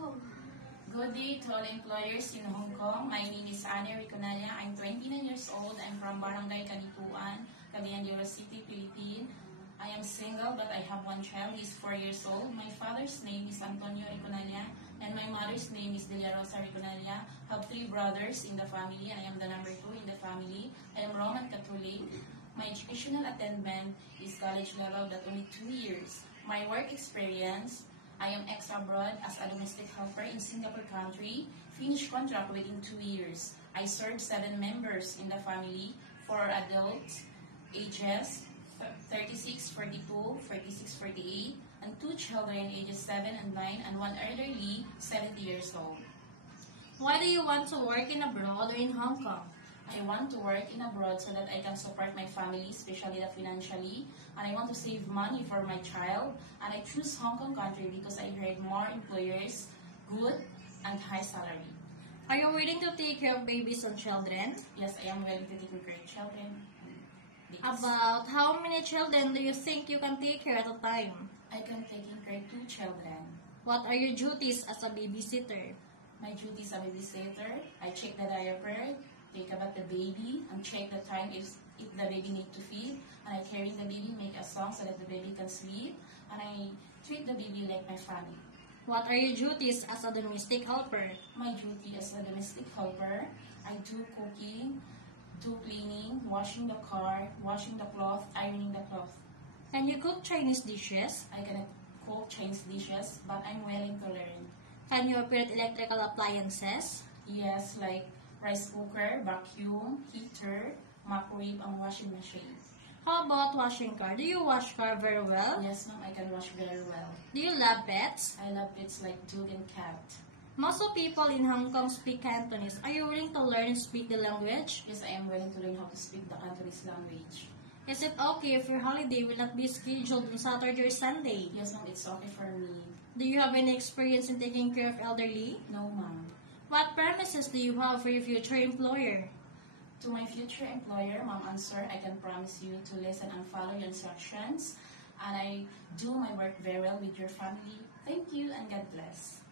Good day to all employers in Hong Kong. My name is Annie Riconalia. I'm 29 years old. I'm from Barangay Kanipuan, Cagayan de Oro City, Philippines. I am single but I have one child. He's 4 years old. My father's name is Antonio Riconalia and my mother's name is Delia Rosa Riconalia. I have 3 brothers in the family and I am the number 2 in the family. I am Roman Catholic. My educational attainment is college level but only 2 years. My work experience, I am ex-abroad as a domestic helper in Singapore country, finished contract within 2 years. I served 7 members in the family, 4 adults, ages 36, 42, 46, 48, and 2 children ages 7 and 9, and 1 elderly, 70 years old. Why do you want to work in abroad or in Hong Kong? I want to work in abroad so that I can support my family, especially financially, and I want to save money for my child. And I choose Hong Kong country because I heard more employers, good and high salary. Are you willing to take care of babies and children? Yes, I am willing to take care of children. About how many children do you think you can take care at a time? I can take care of 2 children. What are your duties as a babysitter? My duties as a babysitter, I check the diaper, take about the baby, and check the time if the baby needs to feed. And I carry the baby, make a song so that the baby can sleep. And I treat the baby like my family. What are your duties as a domestic helper? My duty as a domestic helper, I do cooking, do cleaning, washing the car, washing the cloth, ironing the cloth. Can you cook Chinese dishes? I cannot cook Chinese dishes, but I'm willing to learn. Can you operate electrical appliances? Yes, like rice cooker, vacuum, heater, microwave, and washing machine. How about washing car? Do you wash car very well? Yes, ma'am, I can wash very well. Do you love pets? I love pets like dog and cat. Most of people in Hong Kong speak Cantonese. Are you willing to learn and speak the language? Yes, I am willing to learn how to speak the Cantonese language. Is it okay if your holiday will not be scheduled on Saturday or Sunday? Yes, ma'am, it's okay for me. Do you have any experience in taking care of elderly? No, ma'am. What promises do you have for your future employer? To my future employer, ma'am and sir, I can promise you to listen and follow your instructions. And I do my work very well with your family. Thank you and God bless.